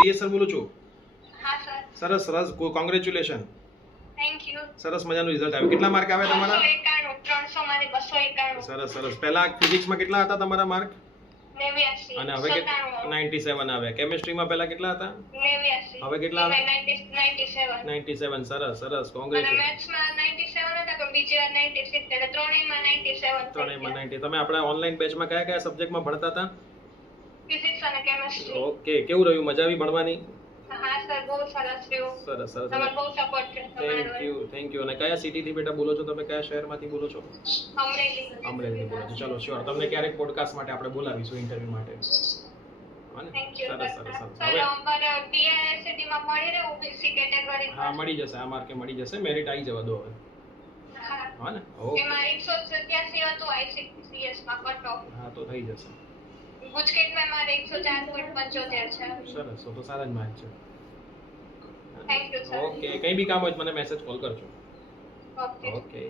પ્રિય સર બોલું છું. હા સર. સરસ સરસ, કોંગ્રેચ્યુલેશન. Thank you. સરસ મજાનું રિઝલ્ટ આવ્યું. કેટલા માર્ક આવ્યા તમારા? 291 300 માંથી 291. સરસ સરસ. પહેલા ફિઝિક્સમાં કેટલા હતા તમારા માર્ક? 89. અને હવે 97 આવ્યા. કેમિસ્ટ્રીમાં પહેલા કેટલા હતા? 89. હવે કેટલા આવે? 97. 97. સરસ સરસ, અને કોંગ્રેચ્યુલેશન. મેથ્સમાં 97 હતા પણ બીજી વાર 96 એટલે ત્રણેયમાં 97. ત્રણેયમાં 90. તમે આપણા ઓનલાઈન બેચમાં કયા કયા સબ્જેક્ટમાં ભણતા હતા? ફિઝિક્સ અને કેમિસ્ટ્રી. ઓકે, કેવું રહ્યું? મજા આવી ભણવાની? હા સર, બહુ સરસ રહ્યું. સરસ સરસ. તમારો બહુ સપોર્ટ છે તમારો. Thank you. અને કયા સિટીથી બેટા બોલો છો તમે? કયા શહેરમાંથી બોલો છો? અમરેલી. અમરેલી બોલો છો. ચલો શ્યોર, તમને ક્યારેક પોડકાસ્ટ માટે આપણે બોલાવીશું, ઇન્ટરવ્યુ માટે. Thank you. સરસ સરસ સરસ. સર હવે નંબર ટીઆઈએસસીટી માં મળી રહે ઓબીસી કેટેગરી. હા, મળી જશે. આ માર્કે મળી જશે. મેરિટ આવી જવા દો હવે. હા ને? ઓકે. એમાં 187 હતું આઈસીસીએસ માં કટ ઓફ. હા, તો થઈ જશે. ગુજકેટમાં મારે 104.75 છે. સરસ, તો સારા જ માર્ક છે. Thank you sir. ઓકે, કંઈ બી કામ હોય તો મને મેસેજ કોલ કરજો. ઓકે. ઓકે.